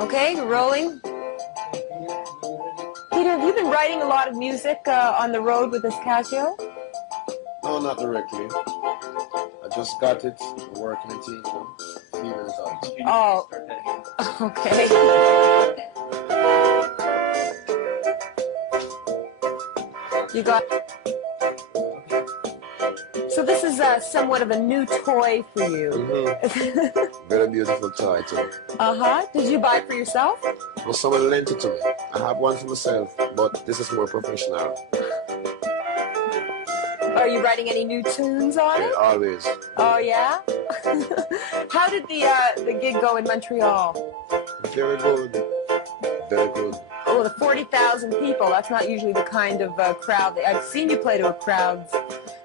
Okay, you're rolling. Peter, have you been writing a lot of music on the road with this Casio? No, not directly. I just got it, working it, feelers out. Oh, okay. You got... So this is somewhat of a new toy for you. Mm-hmm. Very beautiful toy too. Uh-huh. Did you buy it for yourself? Well, someone lent it to me. I have one for myself, but this is more professional. Are you writing any new tunes on it? Always. Oh, yeah? How did the gig go in Montreal? Very good. Very good. Oh, the 40,000 people. That's not usually the kind of crowd. I've seen you play to a crowd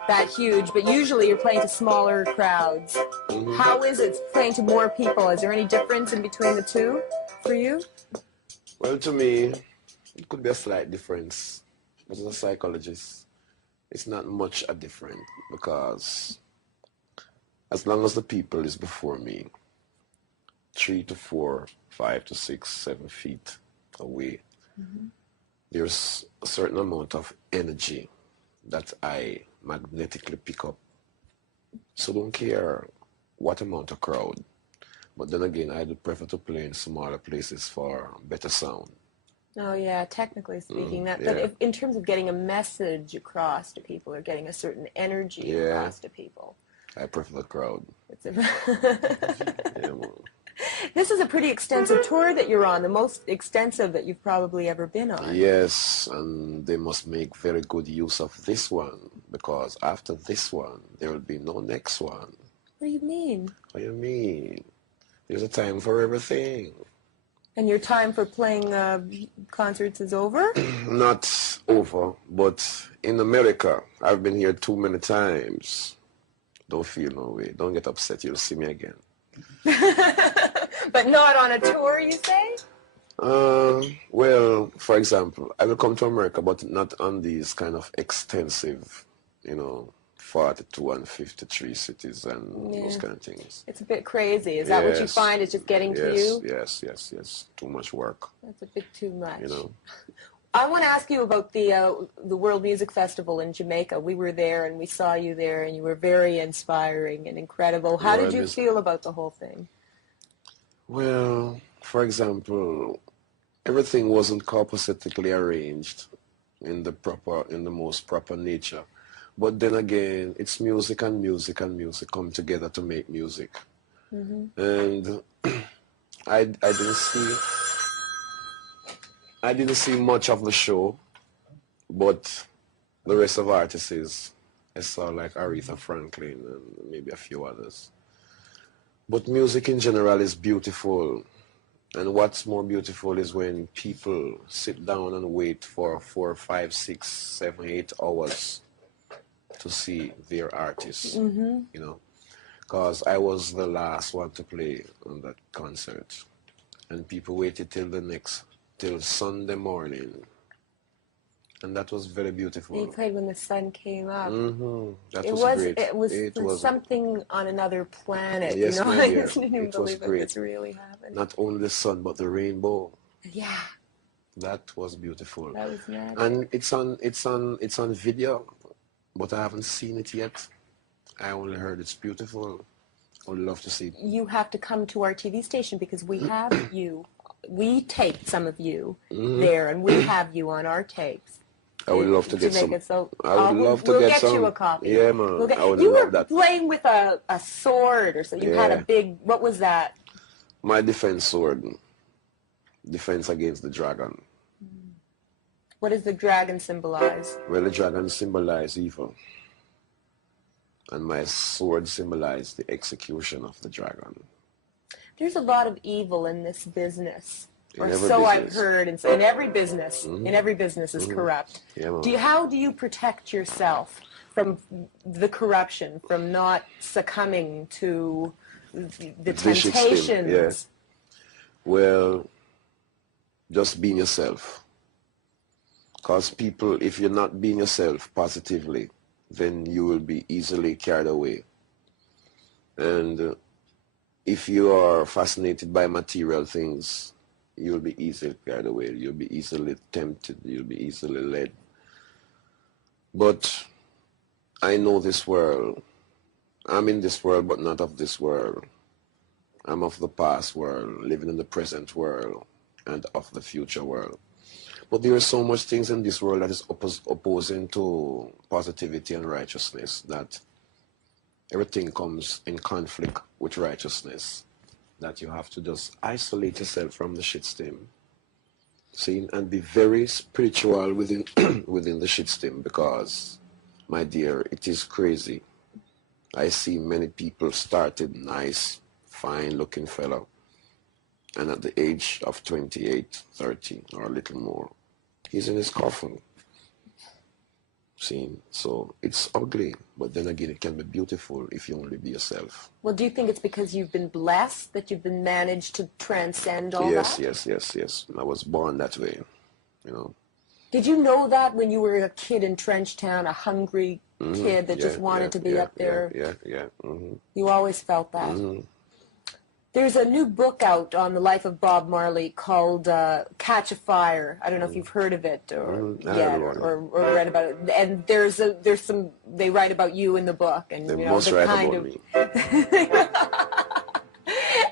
that huge, but usually you're playing to smaller crowds. Mm-hmm. How is it playing to more people? Is there any difference in between the two for you? Well, to me, it could be a slight difference. But as a psychologist, it's not much a difference because as long as the people is before me, 3 to 4, 5 to 6, 7 feet away, mm-hmm. there's a certain amount of energy that I magnetically pick up. So don't care what amount of crowd. But then again, I do prefer to play in smaller places for better sound. Oh yeah, technically speaking, but if, in terms of getting a message across to people or getting a certain energy across to people. I prefer the crowd. Well. This is a pretty extensive tour that you're on, the most extensive that you've probably ever been on. Yes, and they must make very good use of this one, because after this one, there will be no next one. What do you mean? What do you mean? There's a time for everything. And your time for playing concerts is over? Not over, but in America, I've been here too many times. Don't feel no way. Don't get upset. You'll see me again. But not on a tour, you say? Well, for example, I will come to America, but not on these kind of extensive, 42 and 53 cities and those kind of things. It's a bit crazy. Is that what you find? It's just getting to you? Yes. Too much work. That's a bit too much. I want to ask you about the World Music Festival in Jamaica. We were there and we saw you there and you were very inspiring and incredible. How did you feel about the whole thing? Well, for example, everything wasn't compositically arranged in the most proper nature. But then again, it's music and music and music come together to make music. Mm-hmm. And I didn't see much of the show, but the rest of artists I saw like Aretha Franklin and maybe a few others. But music in general is beautiful. And what's more beautiful is when people sit down and wait for 4, 5, 6, 7, 8 hours to see their artists, because I was the last one to play on that concert. And people waited till Sunday morning. And that was very beautiful. You played when the sun came up. Mm-hmm. That was great. It was something on another planet. Yes, I didn't even believe great. It was really happening. Not only the sun, but the rainbow. Yeah. That was beautiful. That was magic. And it's on video, but I haven't seen it yet. I only heard it's beautiful. I would love to see it. You have to come to our TV station because we have you. We taped some of you there, and we have you on our tapes. I would love to get some. I would love to we'll get get some. You a copy. Yeah, man. I would you love were that. Playing with a sword or something. You had a big. What was that? My defense sword. Defense against the dragon. What does the dragon symbolize? Well, the dragon symbolizes evil. And my sword symbolizes the execution of the dragon. There's a lot of evil in this business. Or so I've heard. In every business. In every business is corrupt. Yeah, how do you protect yourself from the corruption, from not succumbing to the temptations? Yeah. Well, just being yourself. Because people, if you're not being yourself positively, then you will be easily carried away. And if you are fascinated by material things, you'll be easily carried away. You'll be easily tempted. You'll be easily led. But I know this world. I'm in this world, but not of this world. I'm of the past world, living in the present world, and of the future world. But there are so much things in this world that is opposing to positivity and righteousness, that everything comes in conflict with righteousness, that you have to just isolate yourself from the shitstorm, see, and be very spiritual within within the shitstorm, because, my dear, it is crazy. I see many people started nice, fine-looking fellow, and at the age of 28, 30, or a little more, he's in his coffin. See, so it's ugly, but then again, it can be beautiful if you only be yourself. Well, do you think it's because you've been blessed that you've been managed to transcend all Yes, that? yes. I was born that way, you know. Did you know that when you were a kid in Trenchtown, a hungry kid that just wanted to be up there? Yeah. Mm-hmm. You always felt that? Mm-hmm. There's a new book out on the life of Bob Marley called Catch a Fire. I don't know if you've heard of it or read about it. And there's some, they write about you in the book. And, They you know, must the write kind about of, me.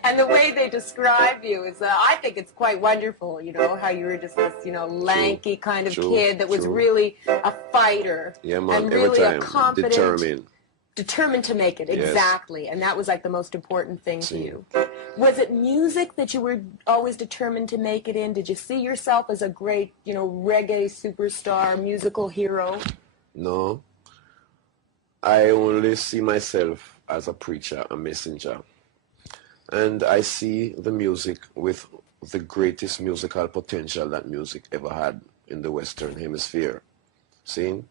and the way they describe you is, I think it's quite wonderful, you know, how you were just this, you know, lanky kind of kid that was really a fighter. Yeah, man, and every really time, a confident, determined to make it, Yes. exactly. And that was like the most important thing to you. Was it music that you were always determined to make it in? Did you see yourself as a great, you know, reggae superstar, musical hero? No. I only see myself as a preacher, a messenger. And I see the music with the greatest musical potential that music ever had in the Western Hemisphere. See?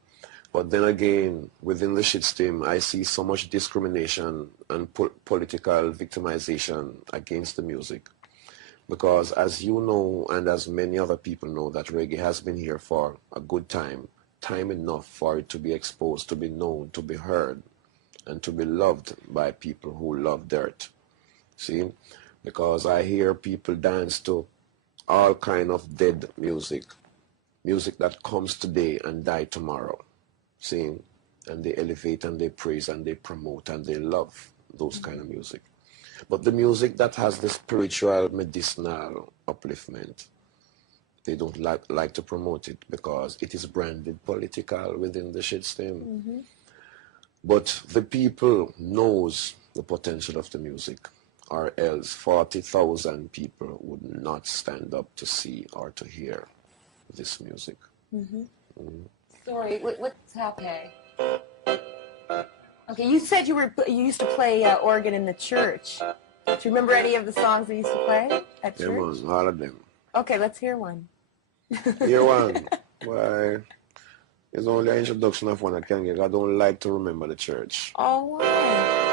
But then again, within the shitstorm, I see so much discrimination and political victimization against the music. Because as you know, and as many other people know, that reggae has been here for a good time enough for it to be exposed, to be known, to be heard, and to be loved by people who love dirt. See? Because I hear people dance to all kind of dead music that comes today and die tomorrow. See? And they elevate and they praise and they promote and they love those kind of music. But the music that has the spiritual, medicinal upliftment, they don't like to promote it because it is branded political within the shitstorm. Mm-hmm. But the people knows the potential of the music, or else 40,000 people would not stand up to see or to hear this music. Mm-hmm. Mm-hmm. Sorry, what's happening? Okay, you said you used to play organ in the church. Do you remember any of the songs you used to play at church? Yeah, man, all of them. Okay, let's hear one. Hear one? Why? It's only an introduction of one I can get. I don't like to remember the church. Oh, why?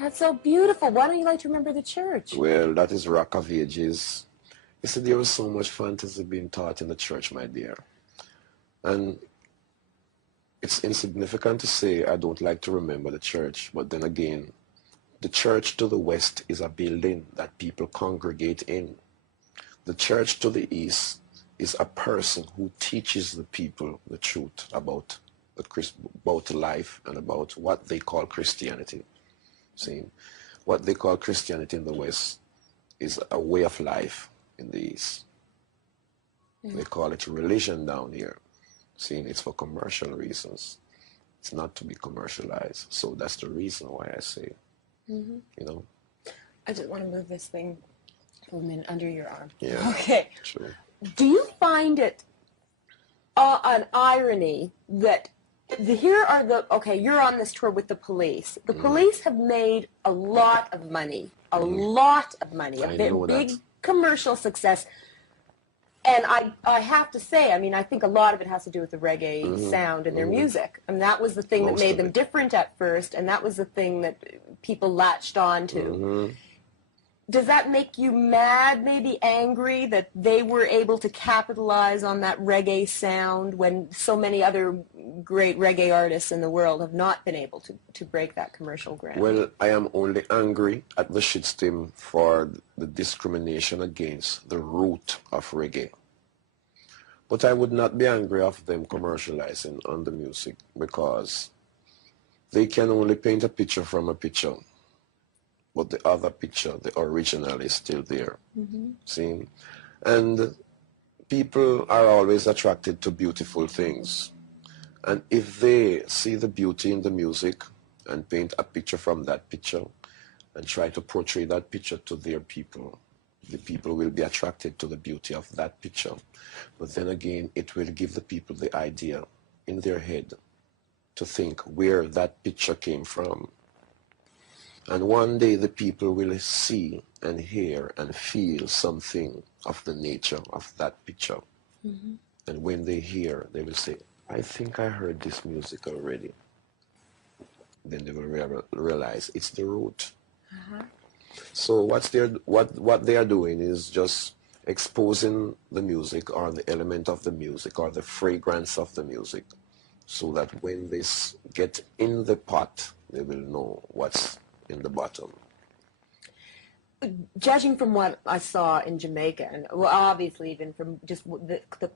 That's so beautiful. Why don't you like to remember the church? Well, that is Rock of Ages. You see, there was so much fantasy being taught in the church, my dear. And it's insignificant to say I don't like to remember the church, but then again, the church to the west is a building that people congregate in. The church to the east is a person who teaches the people the truth about life and about what they call Christianity. See, what they call Christianity in the West is a way of life in the East. Mm-hmm. They call it religion down here. See, it's for commercial reasons. It's not to be commercialized. So that's the reason why I say, you know. I just want to move this thing for a minute under your arm. Yeah. Okay. Sure. Do you find it an irony that you're on this tour with the Police. The Police have made a lot of money, a big commercial success. And I have to say, I mean, I think a lot of it has to do with the reggae sound in their music. And that was the thing that made them different at first, and that was the thing that people latched on to. Does that make you mad, maybe angry, that they were able to capitalize on that reggae sound when so many other great reggae artists in the world have not been able to break that commercial ground? Well, I am only angry at the shitstorm for the discrimination against the root of reggae. But I would not be angry of them commercializing on the music, because they can only paint a picture from a picture. But the other picture, the original, is still there. See? And people are always attracted to beautiful things. And if they see the beauty in the music and paint a picture from that picture and try to portray that picture to their people, the people will be attracted to the beauty of that picture. But then again, it will give the people the idea in their head to think where that picture came from. And one day the people will see and hear and feel something of the nature of that picture. And when they hear, they will say, I think I heard this music already. Then they will realize it's the root. So what they are doing is just exposing the music or the element of the music or the fragrance of the music, so that when they get in the pot, they will know what's in the bottom. Judging from what I saw in Jamaica, and well, obviously even from just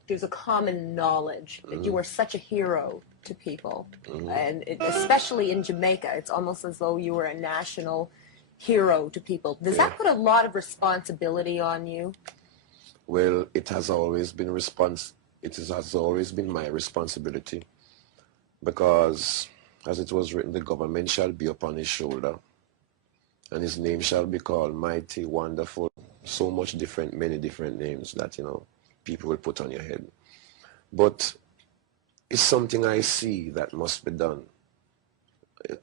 there's a common knowledge that you are such a hero to people, and especially in Jamaica, it's almost as though you were a national hero to people. Does that put a lot of responsibility on you? Well, it has always been my responsibility, because as it was written, the government shall be upon his shoulder, and his name shall be called Mighty, Wonderful. So much many different names that, people will put on your head. But it's something I see that must be done.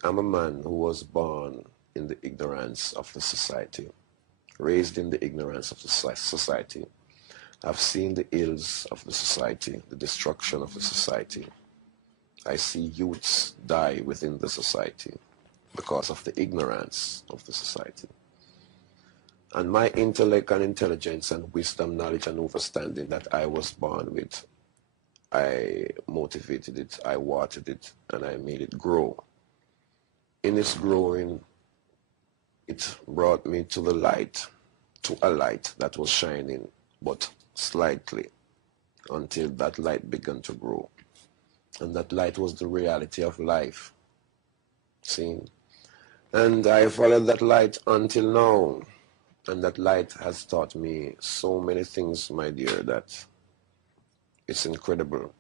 I'm a man who was born in the ignorance of the society, raised in the ignorance of the society. I've seen the ills of the society, the destruction of the society. I see youths die within the society because of the ignorance of the society. And my intellect and intelligence and wisdom, knowledge and understanding that I was born with, I motivated it, I watered it, and I made it grow. In its growing, it brought me to a light that was shining, but slightly, until that light began to grow. And that light was the reality of life. See? And I followed that light until now. And that light has taught me so many things, my dear, that it's incredible.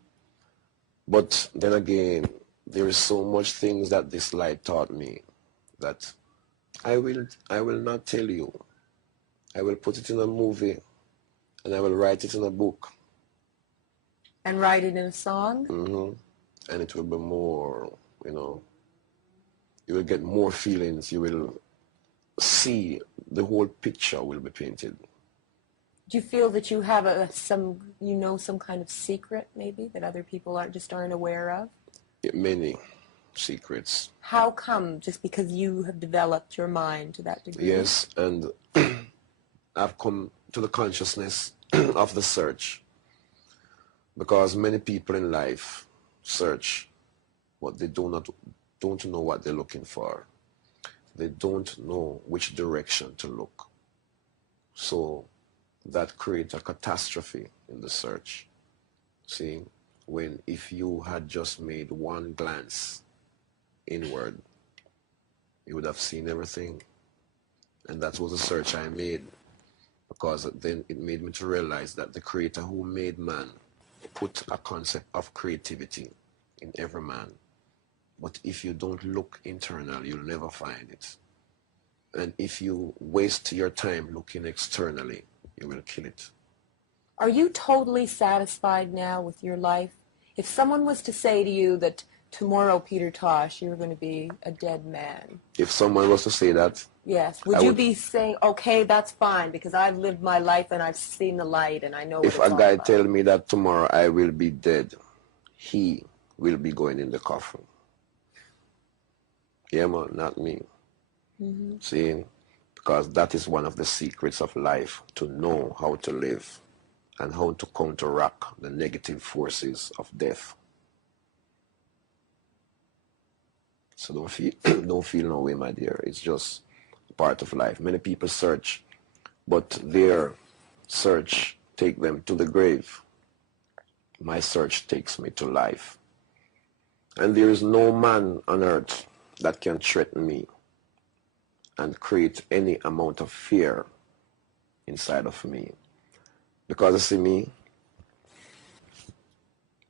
But then again, there is so much things that this light taught me that I will not tell you. I will put it in a movie, and I will write it in a book. And write it in a song? And it will be more, you will get more feelings. You will see the whole picture will be painted. Do you feel that you have some kind of secret, maybe, that other people aren't aware of? Many secrets. How come? Just because you have developed your mind to that degree? Yes, and I've come to the consciousness of the search, because many people in life search, but they don't know what they're looking for. They don't know which direction to look. So that creates a catastrophe in the search. See, if you had just made one glance inward, you would have seen everything. And that was the search I made, because then it made me to realize that the Creator who made man put a concept of creativity in every man. But if you don't look internal, you'll never find it. And if you waste your time looking externally, you will kill it. Are you totally satisfied now with your life? If someone was to say to you that tomorrow, Peter Tosh, you were going to be a dead man. If someone was to say that, yes, would you be saying, okay, that's fine, because I've lived my life and I've seen the light and I know what it's all about? If a guy tell me that tomorrow I will be dead, he will be going in the coffin. Yeah, man, not me. See, because that is one of the secrets of life, to know how to live and how to counteract the negative forces of death. So don't feel no way, my dear. It's just part of life. Many people search, but their search take them to the grave. My search takes me to life. And there is no man on earth that can threaten me and create any amount of fear inside of me. Because you see me,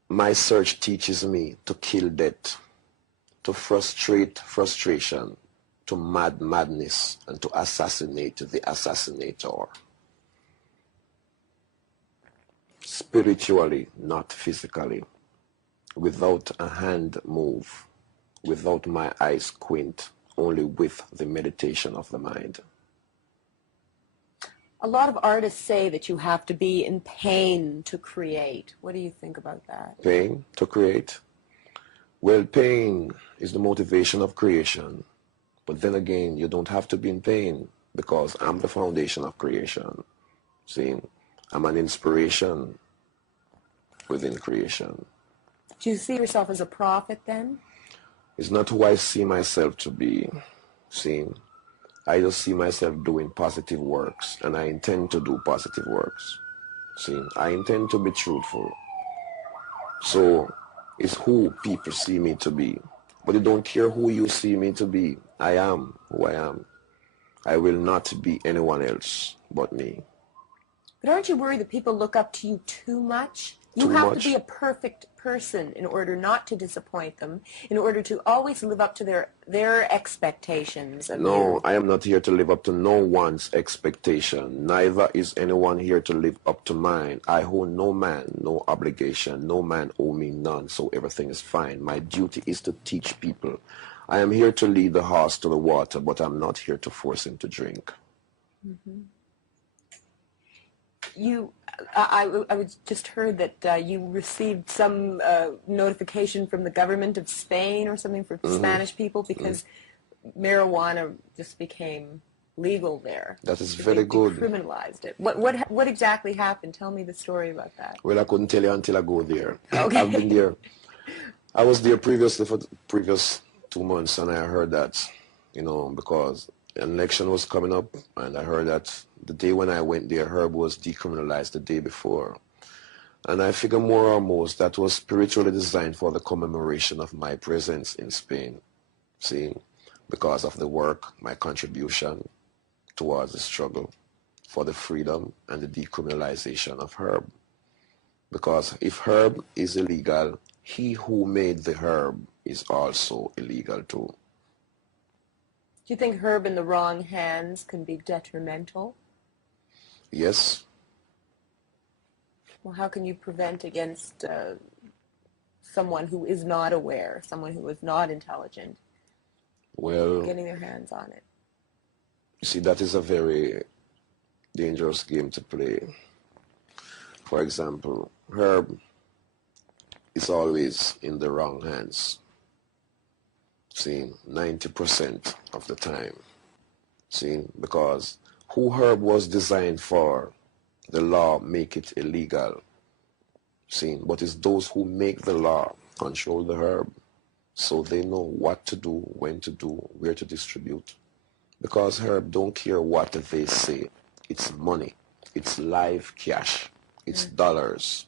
my search teaches me to kill death, to frustrate frustration, to madness, and to assassinate the assassinator. Spiritually, not physically. Without a hand move, without my eyes squint, only with the meditation of the mind. A lot of artists say that you have to be in pain to create. What do you think about that? Pain to create? Well, pain is the motivation of creation. But then again, you don't have to be in pain, because I'm the foundation of creation. See, I'm an inspiration within creation. Do you see yourself as a prophet then? It's not who I see myself to be. See, I just see myself doing positive works, and I intend to do positive works. See, I intend to be truthful. So it's who people see me to be. But they don't care who you see me to be. I am who I am. I will not be anyone else but me. But aren't you worried that people look up to you too much? You have to be a perfect person in order not to disappoint them, in order to always live up to their expectations of No, you. I am not here to live up to no one's expectation. Neither is anyone here to live up to mine. I owe no man no obligation. No man owe me none, so everything is fine. My duty is to teach people. I am here to lead the horse to the water, but I'm not here to force him to drink. I just heard that you received some notification from the government of Spain or something for Spanish people because marijuana just became legal there. That is very good. They decriminalized it. What exactly happened? Tell me the story about that. Well, I couldn't tell you until I go there. Okay. I've been there. I was there previously for the previous 2 months, and I heard that, because an election was coming up, and I heard that the day when I went there, herb was decriminalized the day before. And I figure more or most that was spiritually designed for the commemoration of my presence in Spain. See, because of the work, my contribution towards the struggle for the freedom and the decriminalization of herb. Because if herb is illegal, he who made the herb is also illegal too. Do you think herb in the wrong hands can be detrimental? Yes. Well, how can you prevent against someone who is not aware, someone who is not intelligent, getting their hands on it? You see, that is a very dangerous game to play. For example, herb is always in the wrong hands. See, 90% of the time. See, because who herb was designed for, the law make it illegal. See, but it's those who make the law control the herb, so they know what to do, when to do, where to distribute. Because herb don't care what they say. It's money. It's live cash. It's dollars.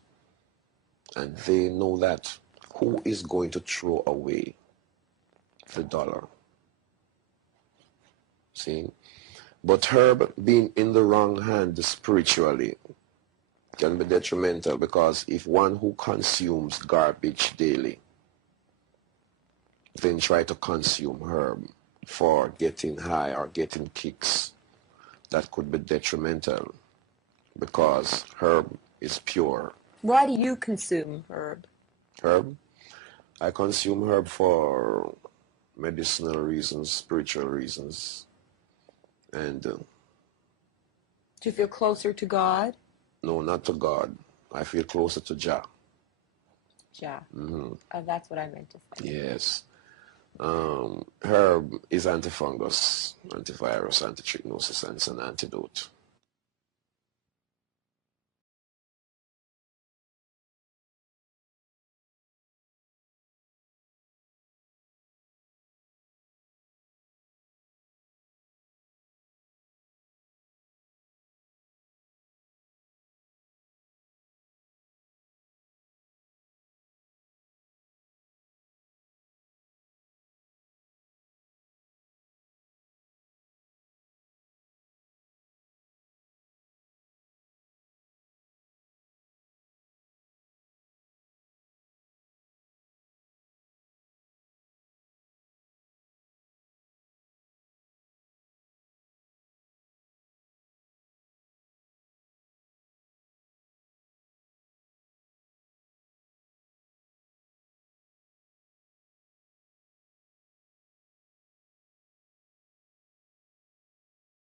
And they know that. Who is going to throw away the dollar? See? But herb being in the wrong hand spiritually can be detrimental, because if one who consumes garbage daily then try to consume herb for getting high or getting kicks, that could be detrimental, because herb is pure. Why do you consume herb? Herb? I consume herb for medicinal reasons, spiritual reasons, and Do you feel closer to God? no, not to God. I feel closer to Jah. Yeah. That's what I meant to say. Yes. Herb is antifungus, antivirus, antitrichnosis, and it's an antidote.